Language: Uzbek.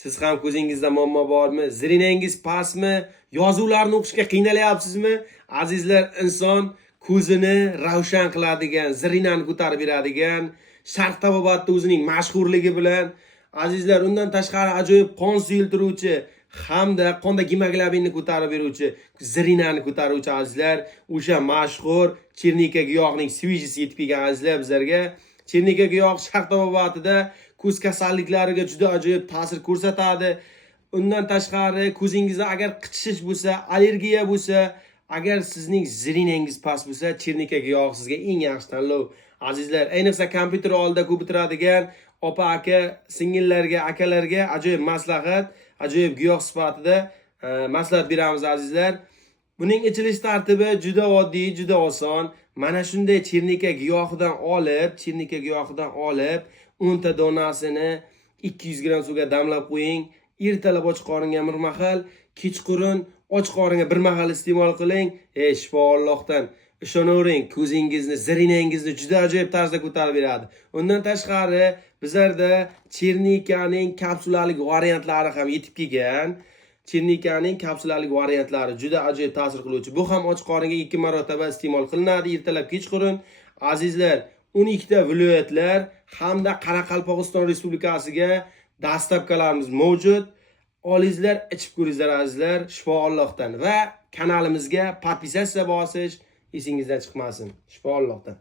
Siz ham ko'zingizda muammo bormi? Zirinangiz pastmi? Yozuvlarni o'qishga qiynalyapsizmi? Azizlar, inson ko'zini ravshan qiladigan, zirinani ko'tarib beradigan, Sharq tabobatda o'zining mashhurligi bilan, azizlar, undan tashqari ajoyib qon suyultiruvchi hamda qonda gemoglobinni ko'tarib beruvchi, zirinani ko'taruvchi azizlar, o'sha mashhur chernika giyohining svejisi yetib kelgan azizlar bizlarga. Chernika giyohi Sharq tabobatida ko'z kasalliklariga juda ajoyib ta'sir ko'rsatadi. Undan tashqari ko'zingizda agar qichishish bo'lsa, allergiya bo'lsa, agar sizning zirinangiz past bo'lsa, chernika giyohi sizga eng yaxshi tanlov. Azizlar, ayniqsa kompyuter oldida ko'p o'tiradigan opa, aka, singillarga, akalarga ajoyib maslahat, ajoyib giyoh sifatida maslahat beramiz azizlar. Buning ichilish tartibi juda oddiy, juda oson. Mana shunday chernika giyohidan olib, 10 ta donasini 200 gram suvga damlab qo'ying. Ertalab och qoringa bir mahal, kechqurun och qoringa bir mahal iste'mol qiling. Shifo Allohdan. Ishonavering, ko'zingizni, zirinangizni juda ajoyib tarzda ko'tarib beradi. Undan tashqari bizlarda chernikaning kapsulalik variantlari ham yetib kelgan. Chernikaning kapsulalik variantlari juda ajoyib ta'sir qiluvchi. Bu ham och qoringa 2 marotaba iste'mol qilinadi, ertalab, kechqurun. Azizlar, 12 ta viloyatlar hamda Qoraqalpog'iston Respublikasiga dastlabkalarimiz mavjud. Olingizlar, ichib ko'ringizlar azizlar, shifo Allohdan va kanalimizga podpisatsiya bosish esingizdan chiqmasin. Shifo Allohdan.